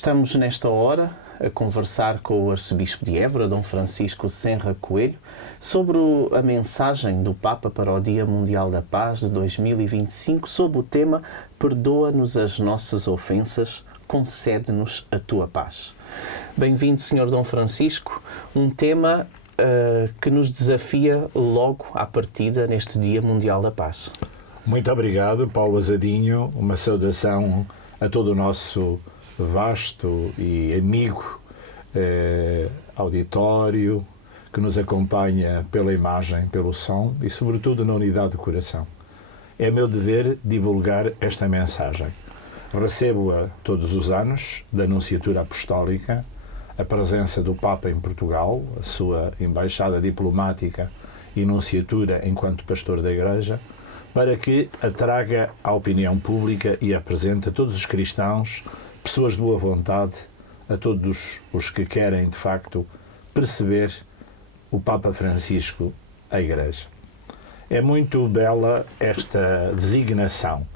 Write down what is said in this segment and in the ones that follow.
Estamos nesta hora a conversar com o arcebispo de Évora, Dom Francisco Senra Coelho, sobre a mensagem do Papa para o Dia Mundial da Paz de 2025, sob o tema Perdoa-nos as nossas ofensas, concede-nos a tua paz. Bem-vindo, Sr. Dom Francisco, um tema que nos desafia logo à partida neste Dia Mundial da Paz. Muito obrigado, Paulo Azadinho. Uma saudação a todo o nosso vasto e amigo auditório que nos acompanha pela imagem, pelo som e, sobretudo, na unidade de coração. É meu dever divulgar esta mensagem. Recebo-a todos os anos da Nunciatura Apostólica, a presença do Papa em Portugal, a sua embaixada diplomática e nunciatura enquanto pastor da Igreja, para que a traga à opinião pública e apresente a todos os cristãos, pessoas de boa vontade, a todos os que querem, de facto, perceber o Papa Francisco, a Igreja. É muito bela esta designação.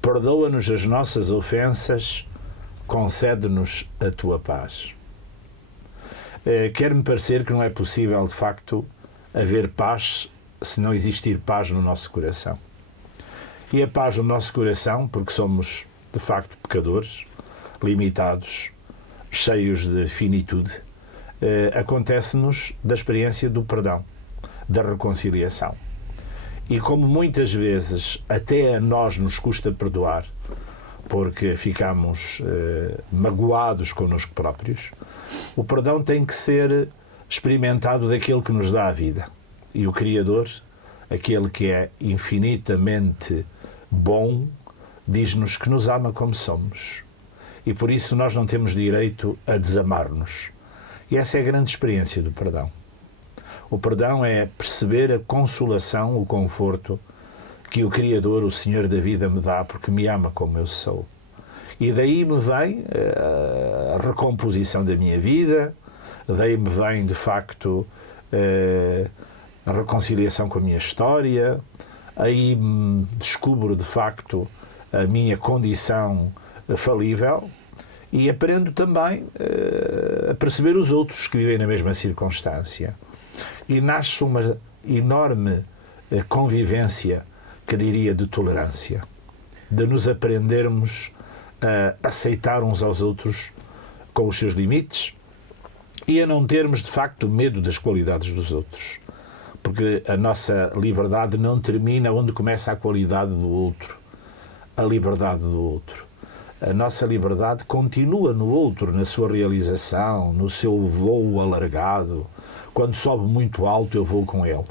Perdoa-nos as nossas ofensas, concede-nos a tua paz. Quer-me parecer que não é possível, de facto, haver paz se não existir paz no nosso coração. E a paz no nosso coração, porque somos, de facto, pecadores, limitados, cheios de finitude, acontece-nos da experiência do perdão, da reconciliação. E como muitas vezes até a nós nos custa perdoar, porque ficamos magoados connosco próprios, o perdão tem que ser experimentado daquele que nos dá a vida. E o Criador, aquele que é infinitamente bom, diz-nos que nos ama como somos. E por isso nós não temos direito a desamar-nos. E essa é a grande experiência do perdão. O perdão é perceber a consolação, o conforto que o Criador, o Senhor da vida, me dá porque me ama como eu sou. E daí me vem a recomposição da minha vida, daí me vem, de facto, a reconciliação com a minha história, aí descubro, de facto, a minha condição falível e aprendo também a perceber os outros que vivem na mesma circunstância. E nasce uma enorme convivência, que diria, de tolerância, de nos aprendermos a aceitar uns aos outros com os seus limites e a não termos, de facto, medo das qualidades dos outros. Porque a nossa liberdade não termina onde começa a qualidade do outro, a liberdade do outro. A nossa liberdade continua no outro, na sua realização, no seu voo alargado. Quando sobe muito alto, eu vou com ele.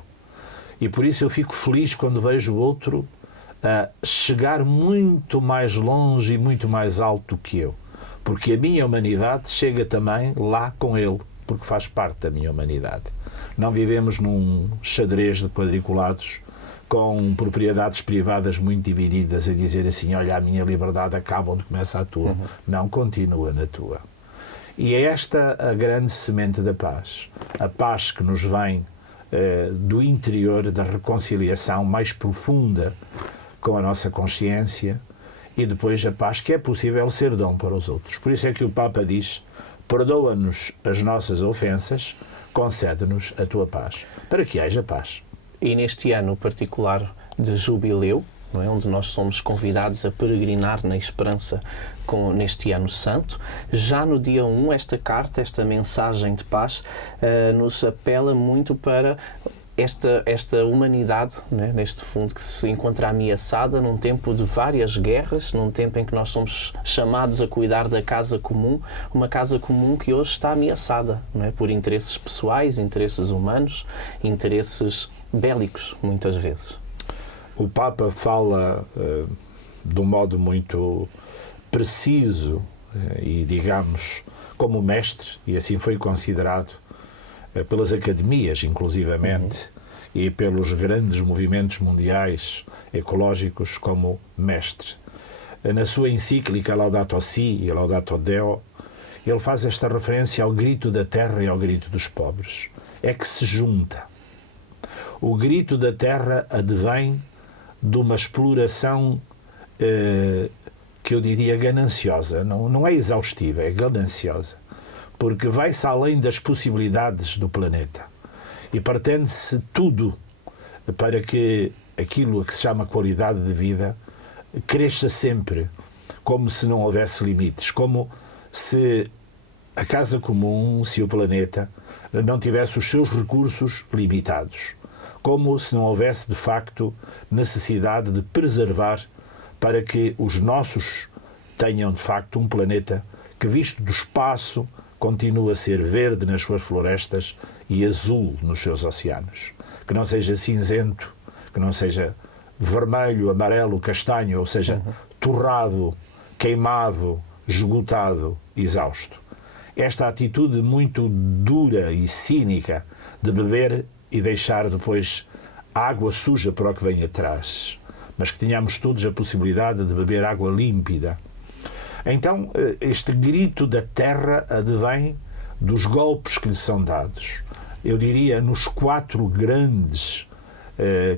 E por isso eu fico feliz quando vejo o outro a chegar muito mais longe e muito mais alto do que eu. Porque a minha humanidade chega também lá com ele, porque faz parte da minha humanidade. Não vivemos num xadrez de quadriculados com propriedades privadas muito divididas a dizer assim, olha, a minha liberdade acaba onde começa a tua. Não, continua na tua. E é esta a grande semente da paz. A paz que nos vem do interior da reconciliação mais profunda com a nossa consciência e depois a paz que é possível ser dom para os outros. Por isso é que o Papa diz, perdoa-nos as nossas ofensas, concede-nos a tua paz, para que haja paz. E neste ano particular de jubileu, não é, onde nós somos convidados a peregrinar na esperança neste ano santo, já no dia 1 esta carta, esta mensagem de paz, nos apela muito para esta humanidade, né, neste fundo, que se encontra ameaçada num tempo de várias guerras, num tempo em que nós somos chamados a cuidar da casa comum, uma casa comum que hoje está ameaçada, não é, por interesses pessoais, interesses humanos, interesses bélicos, muitas vezes. O Papa fala de um modo muito preciso e, digamos, como mestre, e assim foi considerado pelas academias, inclusivamente, e pelos grandes movimentos mundiais ecológicos como mestre. Na sua encíclica Laudato Si e Laudato Deo, ele faz esta referência ao grito da terra e ao grito dos pobres. É que se junta. O grito da terra advém de uma exploração que eu diria gananciosa, não é exaustiva, é gananciosa, porque vai-se além das possibilidades do planeta e pretende-se tudo para que aquilo que se chama qualidade de vida cresça sempre, como se não houvesse limites, como se a casa comum, se o planeta não tivesse os seus recursos limitados, como se não houvesse de facto necessidade de preservar para que os nossos tenham de facto um planeta que, visto do espaço, continua a ser verde nas suas florestas e azul nos seus oceanos. Que não seja cinzento, que não seja vermelho, amarelo, castanho, ou seja, torrado, queimado, esgotado, exausto. Esta atitude muito dura e cínica de beber e deixar depois água suja para o que vem atrás, mas que tenhamos todos a possibilidade de beber água límpida. Então, este grito da terra advém dos golpes que lhe são dados. Eu diria nos 4 grandes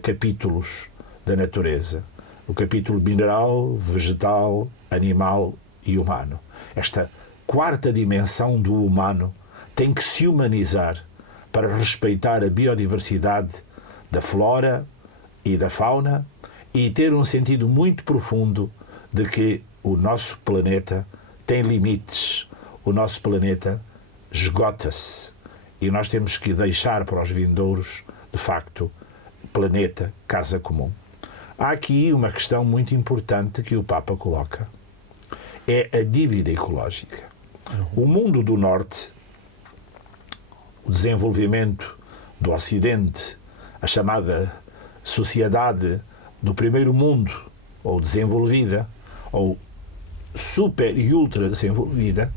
capítulos da natureza. O capítulo mineral, vegetal, animal e humano. Esta 4ª dimensão do humano tem que se humanizar para respeitar a biodiversidade da flora e da fauna e ter um sentido muito profundo de que o nosso planeta tem limites, o nosso planeta esgota-se e nós temos que deixar para os vindouros, de facto, planeta, casa comum. Há aqui uma questão muito importante que o Papa coloca. É a dívida ecológica. O mundo do Norte, o desenvolvimento do Ocidente, a chamada sociedade do primeiro mundo, ou desenvolvida, ou super e ultra desenvolvida,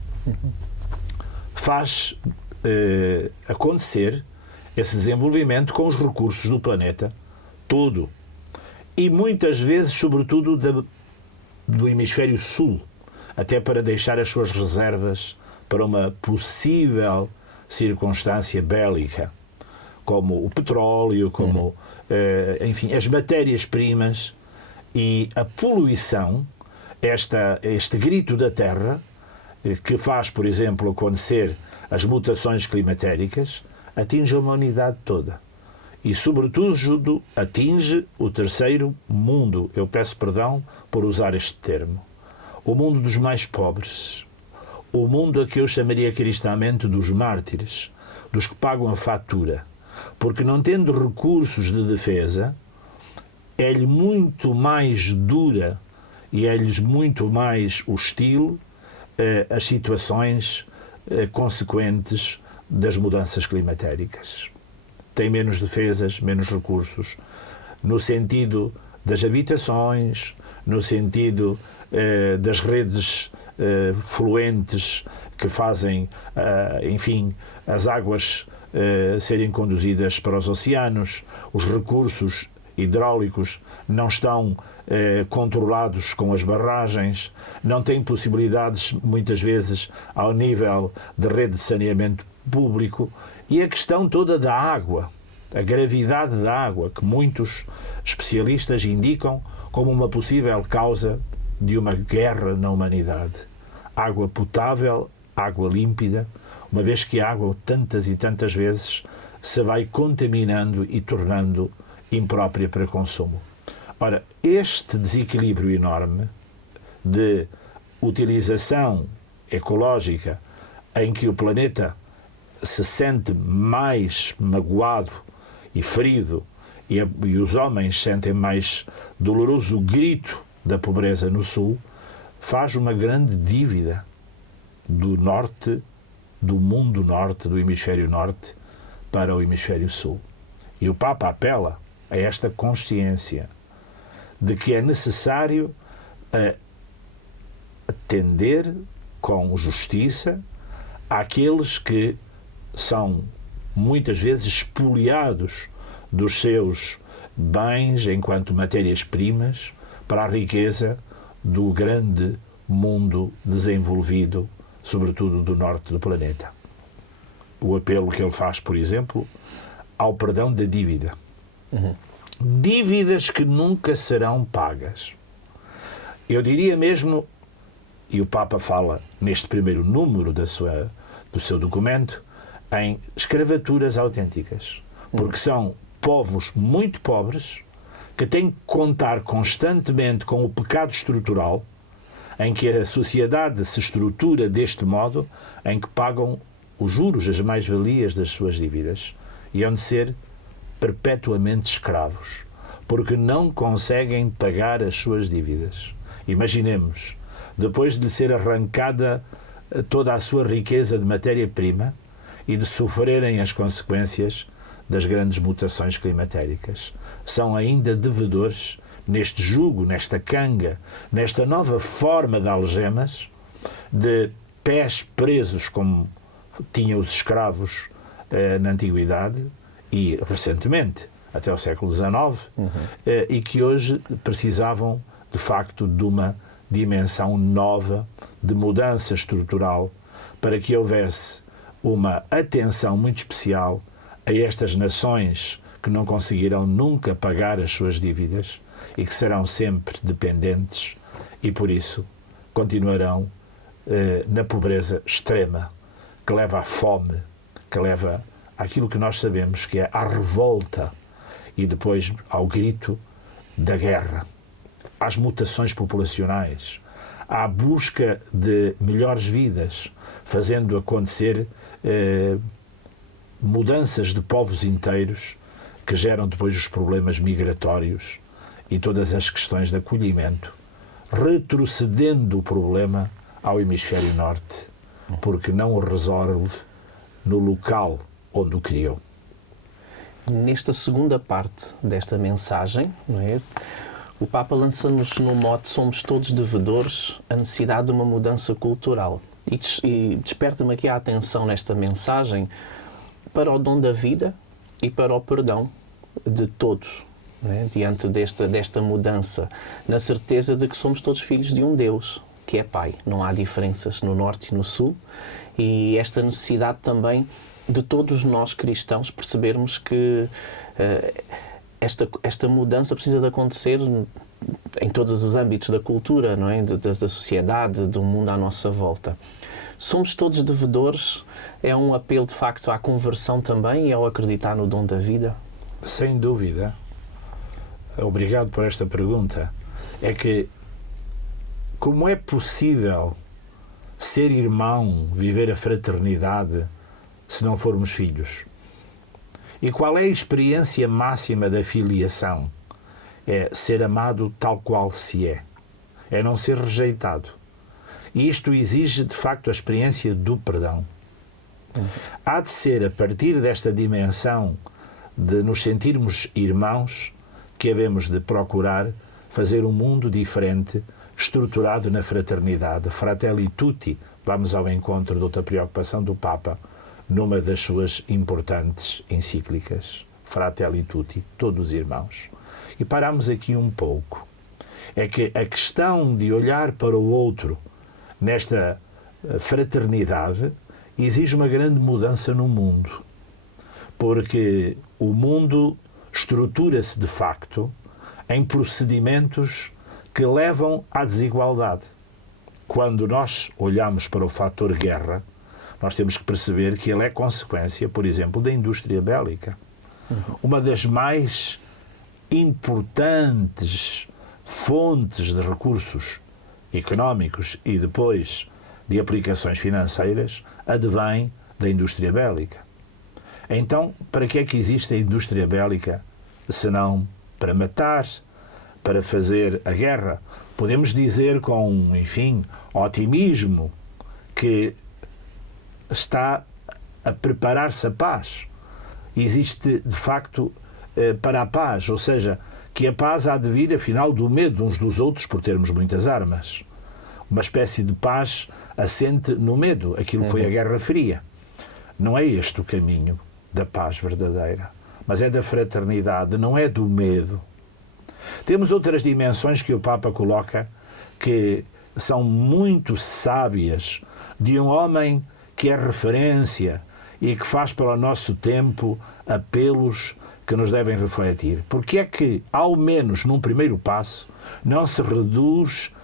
faz acontecer esse desenvolvimento com os recursos do planeta todo. E muitas vezes, sobretudo, do hemisfério sul, até para deixar as suas reservas para uma possível circunstância bélica, como o petróleo, como enfim, as matérias-primas e a poluição, este grito da terra, que faz, por exemplo, acontecer as mutações climatéricas, atinge a humanidade toda. E, sobretudo, atinge o terceiro mundo. Eu peço perdão por usar este termo. O mundo dos mais pobres. O mundo a que eu chamaria cristamente dos mártires, dos que pagam a fatura. Porque, não tendo recursos de defesa, é-lhe muito mais dura e é-lhes muito mais hostil as situações consequentes das mudanças climatéricas. Tem menos defesas, menos recursos, no sentido das habitações, no sentido das redes fluentes que fazem, enfim, as águas serem conduzidas para os oceanos, os recursos hidráulicos não estão controlados com as barragens, não têm possibilidades, muitas vezes, ao nível de rede de saneamento público, e a questão toda da água, a gravidade da água, que muitos especialistas indicam como uma possível causa de uma guerra na humanidade. Água potável, água límpida, uma vez que a água tantas e tantas vezes se vai contaminando e tornando imprópria para consumo. Ora, este desequilíbrio enorme de utilização ecológica em que o planeta se sente mais magoado e ferido e os homens sentem mais doloroso grito da pobreza no Sul, faz uma grande dívida do Norte, do mundo Norte, do hemisfério Norte, para o hemisfério Sul. E o Papa apela a esta consciência de que é necessário atender com justiça àqueles que são muitas vezes expoliados dos seus bens enquanto matérias-primas para a riqueza do grande mundo desenvolvido, sobretudo do norte do planeta. O apelo que ele faz, por exemplo, ao perdão da dívida. Dívidas que nunca serão pagas. Eu diria mesmo e o Papa fala neste primeiro número do seu documento, em escravaturas autênticas. Porque são povos muito pobres que têm que contar constantemente com o pecado estrutural, em que a sociedade se estrutura deste modo, em que pagam os juros, as mais-valias das suas dívidas, e hão de ser perpetuamente escravos, porque não conseguem pagar as suas dívidas. Imaginemos, depois de lhe ser arrancada toda a sua riqueza de matéria-prima e de sofrerem as consequências das grandes mutações climatéricas, são ainda devedores neste jugo, nesta canga, nesta nova forma de algemas, de pés presos como tinham os escravos na Antiguidade e recentemente, até ao século XIX, e que hoje precisavam, de facto, de uma dimensão nova de mudança estrutural para que houvesse uma atenção muito especial a estas nações que não conseguirão nunca pagar as suas dívidas e que serão sempre dependentes e, por isso, continuarão na pobreza extrema, que leva à fome, que leva àquilo que nós sabemos que é a revolta e depois ao grito da guerra, às mutações populacionais, à busca de melhores vidas, fazendo acontecer mudanças de povos inteiros que geram depois os problemas migratórios e todas as questões de acolhimento, retrocedendo o problema ao hemisfério norte, porque não o resolve no local onde o criou. Nesta segunda parte desta mensagem, não é? O Papa lança-nos no mote "Somos todos devedores", a necessidade de uma mudança cultural. E desperta-me aqui a atenção nesta mensagem para o dom da vida e para o perdão de todos, não é? Diante desta mudança, na certeza de que somos todos filhos de um Deus, que é Pai. Não há diferenças no Norte e no Sul. E esta necessidade também de todos nós cristãos percebermos que esta mudança precisa de acontecer em todos os âmbitos da cultura, não é? Da sociedade, do mundo à nossa volta. Somos todos devedores, é um apelo de facto à conversão também e ao acreditar no dom da vida? Sem dúvida. Obrigado por esta pergunta. É que como é possível ser irmão, viver a fraternidade, se não formos filhos? E qual é a experiência máxima da filiação? É ser amado tal qual se é. É não ser rejeitado. E isto exige, de facto, a experiência do perdão. Há de ser a partir desta dimensão de nos sentirmos irmãos que havemos de procurar fazer um mundo diferente, estruturado na fraternidade. Fratelli tutti, vamos ao encontro de outra preocupação do Papa, numa das suas importantes encíclicas. Fratelli tutti, todos irmãos. E paramos aqui um pouco. É que a questão de olhar para o outro nesta fraternidade exige uma grande mudança no mundo. Porque o mundo estrutura-se de facto em procedimentos que levam à desigualdade. Quando nós olhamos para o fator guerra, nós temos que perceber que ele é consequência, por exemplo, da indústria bélica. Uma das mais importantes fontes de recursos económicos e depois de aplicações financeiras advém da indústria bélica. Então, para que é que existe a indústria bélica, senão para matar, para fazer a guerra? Podemos dizer com, enfim, otimismo que está a preparar-se a paz. Existe, de facto, para a paz, ou seja, que a paz há de vir, afinal, do medo uns dos outros por termos muitas armas. Uma espécie de paz assente no medo, aquilo que foi a Guerra Fria. Não é este o caminho da paz verdadeira, mas é da fraternidade, não é do medo. Temos outras dimensões que o Papa coloca que são muito sábias, de um homem que é referência e que faz para o nosso tempo apelos que nos devem refletir. Porque é que, ao menos num primeiro passo, não se reduz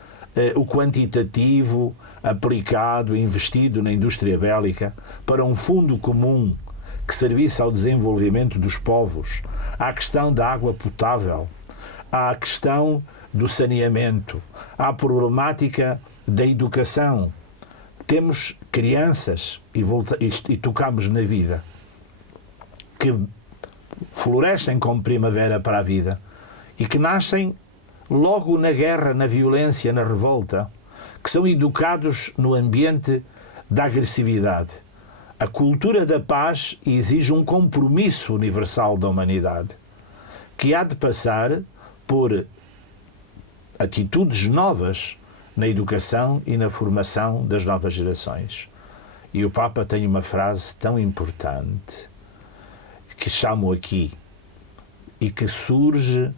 o quantitativo aplicado, investido na indústria bélica para um fundo comum que servisse ao desenvolvimento dos povos, à questão da água potável, à questão do saneamento, à problemática da educação. Temos crianças, e tocamos na vida, que florescem como primavera para a vida e que nascem logo na guerra, na violência, na revolta, que são educados no ambiente da agressividade. A cultura da paz exige um compromisso universal da humanidade, que há de passar por atitudes novas na educação e na formação das novas gerações. E o Papa tem uma frase tão importante que chamo aqui e que surge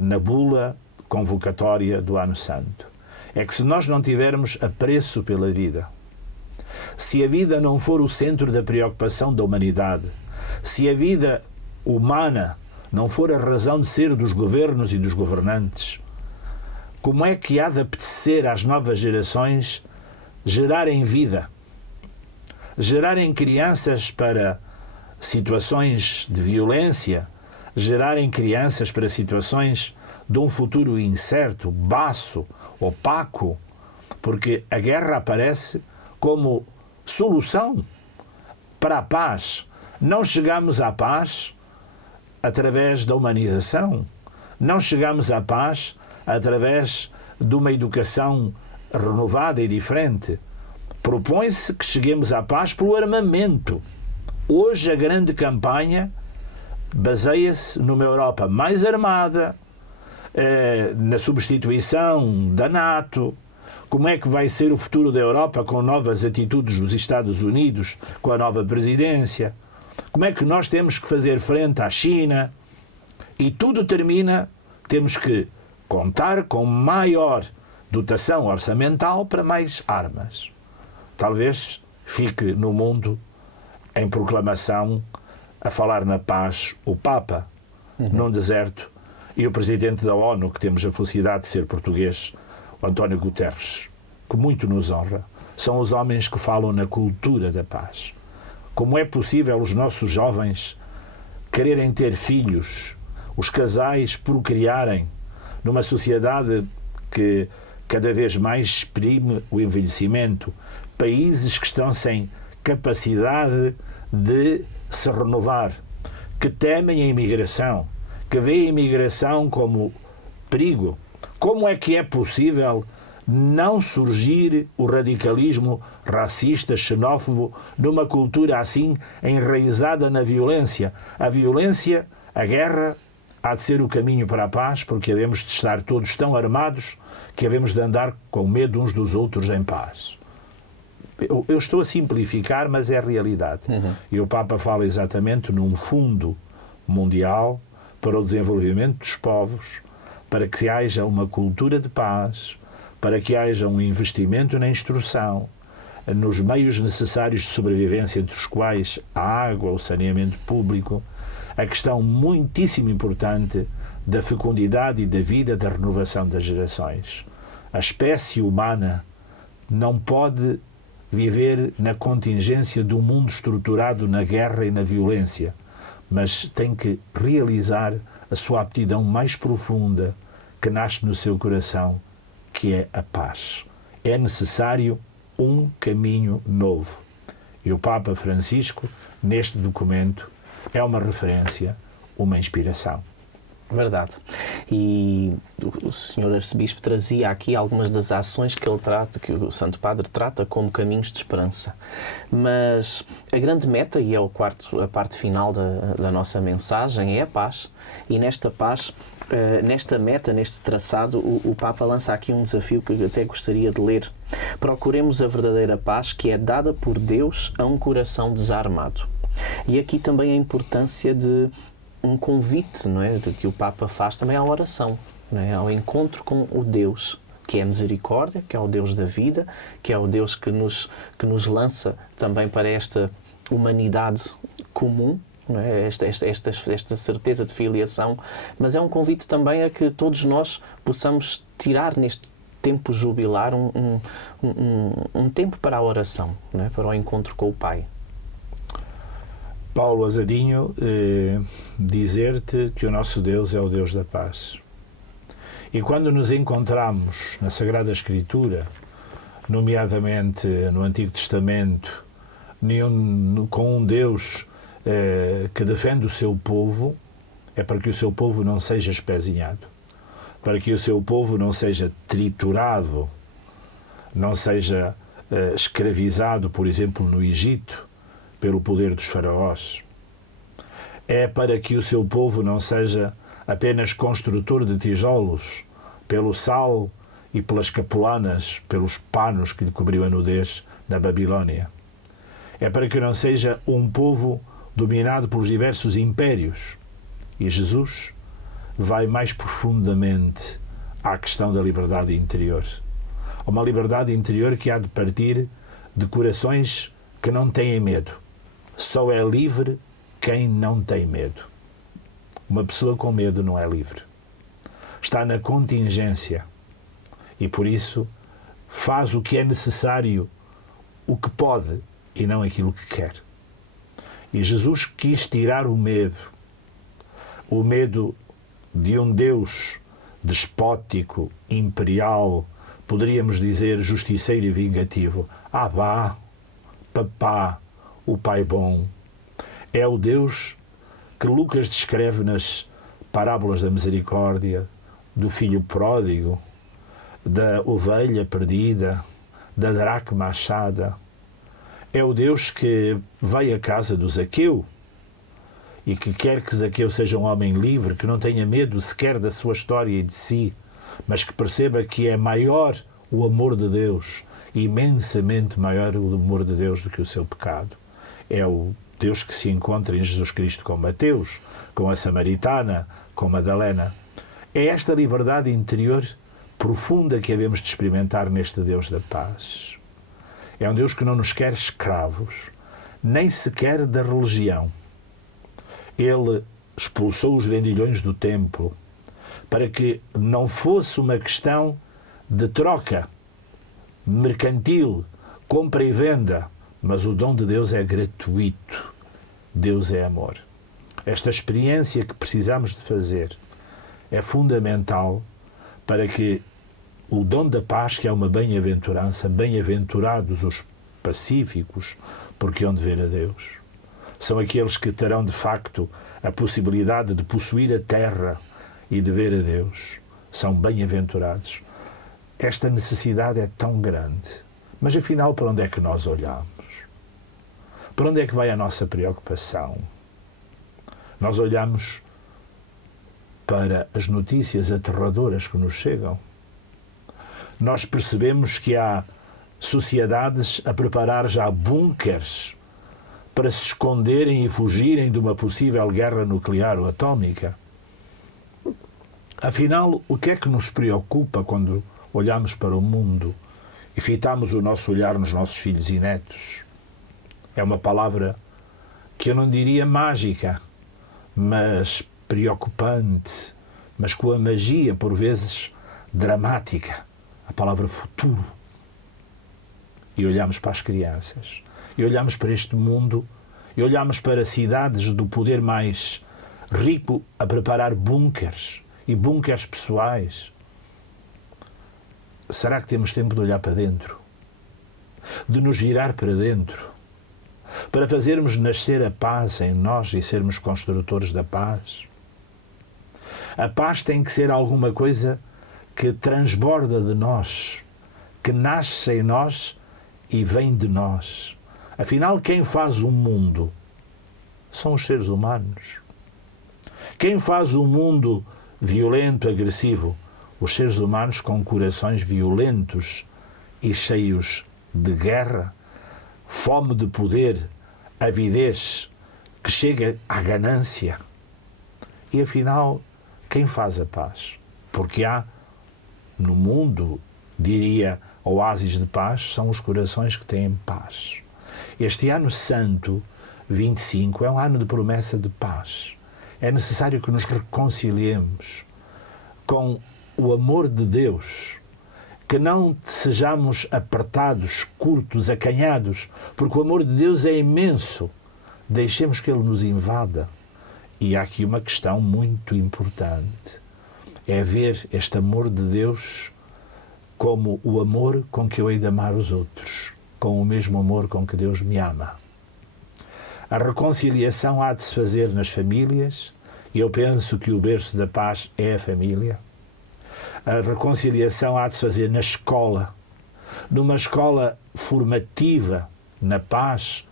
na bula convocatória do Ano Santo. É que se nós não tivermos apreço pela vida, se a vida não for o centro da preocupação da humanidade, se a vida humana não for a razão de ser dos governos e dos governantes, como é que há de apetecer às novas gerações gerarem vida, gerarem crianças para situações de violência, gerarem crianças para situações de um futuro incerto, baço, opaco, porque a guerra aparece como solução para a paz. Não chegamos à paz através da humanização, não chegamos à paz através de uma educação renovada e diferente. Propõe-se que cheguemos à paz pelo armamento. Hoje a grande campanha baseia-se numa Europa mais armada, na substituição da NATO. Como é que vai ser o futuro da Europa com novas atitudes dos Estados Unidos, com a nova presidência? Como é que nós temos que fazer frente à China? E tudo termina, temos que contar com maior dotação orçamental para mais armas. Talvez fique no mundo em proclamação a falar na paz o Papa, num deserto, e o Presidente da ONU, que temos a felicidade de ser português, o António Guterres, que muito nos honra. São os homens que falam na cultura da paz. Como é possível os nossos jovens quererem ter filhos, os casais procriarem, numa sociedade que cada vez mais exprime o envelhecimento, países que estão sem capacidade de se renovar, que temem a imigração, que veem a imigração como perigo? Como é que é possível não surgir o radicalismo racista, xenófobo, numa cultura assim enraizada na violência? A violência, a guerra, há de ser o caminho para a paz, porque havemos de estar todos tão armados que havemos de andar com medo uns dos outros em paz. Eu estou a simplificar, mas é a realidade. E o Papa fala exatamente num fundo mundial para o desenvolvimento dos povos, para que haja uma cultura de paz, para que haja um investimento na instrução, nos meios necessários de sobrevivência, entre os quais a água, o saneamento público, a questão muitíssimo importante da fecundidade e da vida, da renovação das gerações. A espécie humana não pode viver na contingência de um mundo estruturado na guerra e na violência, mas tem que realizar a sua aptidão mais profunda que nasce no seu coração, que é a paz. É necessário um caminho novo. E o Papa Francisco, neste documento, é uma referência, uma inspiração. Verdade. E o Sr. Arcebispo trazia aqui algumas das ações que ele trata, que o Santo Padre trata como caminhos de esperança. Mas a grande meta, e é a parte final da nossa mensagem, é a paz. E nesta paz, nesta meta, neste traçado, o Papa lança aqui um desafio que eu até gostaria de ler. Procuremos a verdadeira paz que é dada por Deus a um coração desarmado. E aqui também a importância de um convite, não é, de que o Papa faz também à oração, não é, ao encontro com o Deus, que é a misericórdia, que é o Deus da vida, que é o Deus que nos lança também para esta humanidade comum, não é, esta certeza de filiação, mas é um convite também a que todos nós possamos tirar neste tempo jubilar, um tempo para a oração, não é? Para o encontro com o Pai. Paulo Azadinho, dizer-te que o nosso Deus é o Deus da paz. E quando nos encontramos na Sagrada Escritura, nomeadamente no Antigo Testamento, com um Deus que defende o seu povo, é para que o seu povo não seja espezinhado, para que o seu povo não seja triturado, não seja escravizado, por exemplo, no Egito, pelo poder dos faraós. É para que o seu povo não seja apenas construtor de tijolos, pelo sal e pelas capulanas, pelos panos que lhe cobriu a nudez na Babilónia. É para que não seja um povo dominado pelos diversos impérios. E Jesus vai mais profundamente à questão da liberdade interior. Uma liberdade interior que há de partir de corações que não têm medo. Só é livre quem não tem medo. Uma pessoa com medo não é livre. Está na contingência e, por isso, faz o que é necessário, o que pode e não aquilo que quer. E Jesus quis tirar o medo de um Deus despótico, imperial, poderíamos dizer justiceiro e vingativo. Abá, papá, o Pai bom. É o Deus que Lucas descreve nas parábolas da misericórdia, do filho pródigo, da ovelha perdida, da dracma achada. É o Deus que vai à casa do Zaqueu e que quer que Zaqueu seja um homem livre, que não tenha medo sequer da sua história e de si, mas que perceba que é maior o amor de Deus, imensamente maior o amor de Deus do que o seu pecado. É o Deus que se encontra em Jesus Cristo com Mateus, com a Samaritana, com Madalena. É esta liberdade interior profunda que havemos de experimentar neste Deus da paz. É um Deus que não nos quer escravos, nem sequer da religião. Ele expulsou os vendilhões do templo para que não fosse uma questão de troca mercantil, compra e venda, mas o dom de Deus é gratuito. Deus é amor. Esta experiência que precisamos de fazer é fundamental para que o dom da paz, que é uma bem-aventurança, bem-aventurados os pacíficos, porque hão de ver a Deus. São aqueles que terão, de facto, a possibilidade de possuir a terra e de ver a Deus. São bem-aventurados. Esta necessidade é tão grande. Mas, afinal, para onde é que nós olhamos? Para onde é que vai a nossa preocupação? Nós olhamos para as notícias aterradoras que nos chegam. Nós percebemos que há sociedades a preparar já bunkers para se esconderem e fugirem de uma possível guerra nuclear ou atómica. Afinal, o que é que nos preocupa quando olhamos para o mundo e fitamos o nosso olhar nos nossos filhos e netos? É uma palavra que eu não diria mágica, mas preocupante, mas com a magia, por vezes, dramática. A palavra futuro. E olhamos para as crianças, e olhamos para este mundo, e olhamos para cidades do poder mais rico a preparar bunkers, e bunkers pessoais. Será que temos tempo de olhar para dentro? De nos virar para dentro? Para fazermos nascer a paz em nós e sermos construtores da paz? A paz tem que ser alguma coisa que transborda de nós, que nasce em nós e vem de nós. Afinal, quem faz o mundo são os seres humanos. Quem faz o mundo violento, agressivo? Os seres humanos com corações violentos e cheios de guerra, fome de poder, avidez, que chega à ganância. E afinal, quem faz a paz? Porque há no mundo, diria, oásis de paz, são os corações que têm paz. Este ano santo, 25, é um ano de promessa de paz. É necessário que nos reconciliemos com o amor de Deus, que não sejamos apertados, curtos, acanhados, porque o amor de Deus é imenso. Deixemos que Ele nos invada. E há aqui uma questão muito importante. É ver este amor de Deus como o amor com que eu hei de amar os outros, com o mesmo amor com que Deus me ama. A reconciliação há de se fazer nas famílias, e eu penso que o berço da paz é a família. A reconciliação há de se fazer na escola, numa escola formativa, na paz,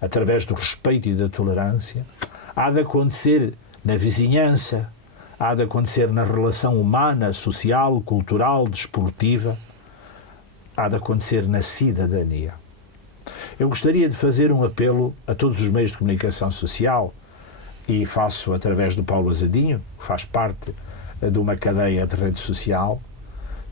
através do respeito e da tolerância. Há de acontecer na vizinhança, há de acontecer na relação humana, social, cultural, desportiva, há de acontecer na cidadania. Eu gostaria de fazer um apelo a todos os meios de comunicação social, e faço através do Paulo Azadinho, que faz parte de uma cadeia de rede social,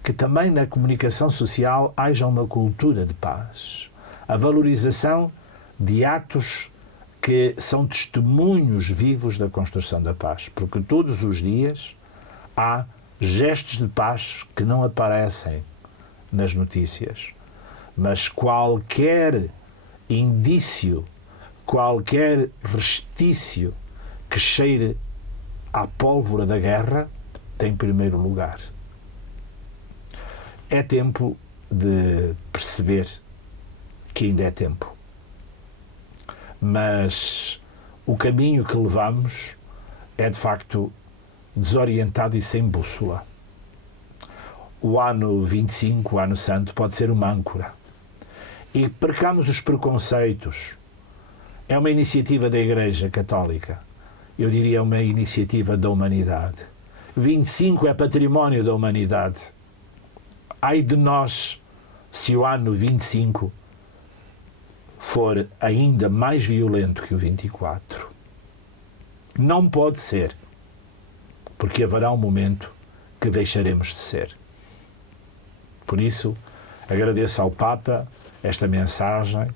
que também na comunicação social haja uma cultura de paz. A valorização de atos que são testemunhos vivos da construção da paz, porque todos os dias há gestos de paz que não aparecem nas notícias, mas qualquer indício, qualquer restício que cheire à pólvora da guerra tem primeiro lugar. É tempo de perceber que ainda é tempo. Mas o caminho que levamos é de facto desorientado e sem bússola. O ano 25, o ano santo, pode ser uma âncora. E percamos os preconceitos. É uma iniciativa da Igreja Católica. Eu diria uma iniciativa da humanidade. 25 é património da humanidade. Ai de nós se o ano 25 for ainda mais violento que o 24. Não pode ser, porque haverá um momento que deixaremos de ser. Por isso, agradeço ao Papa esta mensagem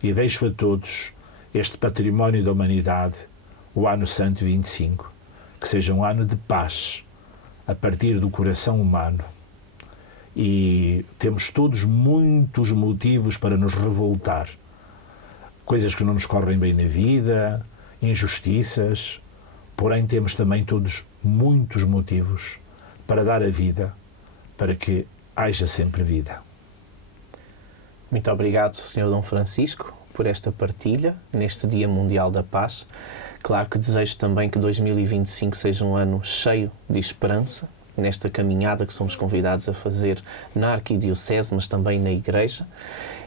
e deixo a todos este património da humanidade, o Ano Santo 25, que seja um ano de paz, a partir do coração humano. E temos todos muitos motivos para nos revoltar. Coisas que não nos correm bem na vida, injustiças, porém temos também todos muitos motivos para dar a vida, para que haja sempre vida. Muito obrigado, Sr. Dom Francisco, por esta partilha neste Dia Mundial da Paz. Claro que desejo também que 2025 seja um ano cheio de esperança, nesta caminhada que somos convidados a fazer na Arquidiocese, mas também na Igreja.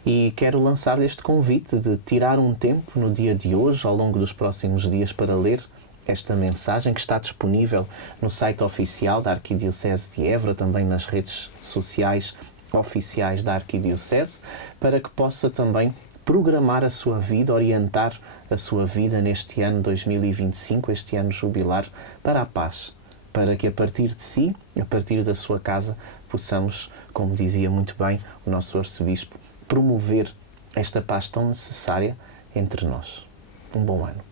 E quero lançar-lhe este convite de tirar um tempo no dia de hoje, ao longo dos próximos dias, para ler esta mensagem que está disponível no site oficial da Arquidiocese de Évora, também nas redes sociais oficiais da Arquidiocese, para que possa também programar a sua vida, orientar a sua vida neste ano 2025, este ano jubilar, para a paz, para que a partir de si, a partir da sua casa, possamos, como dizia muito bem o nosso arcebispo, promover esta paz tão necessária entre nós. Um bom ano.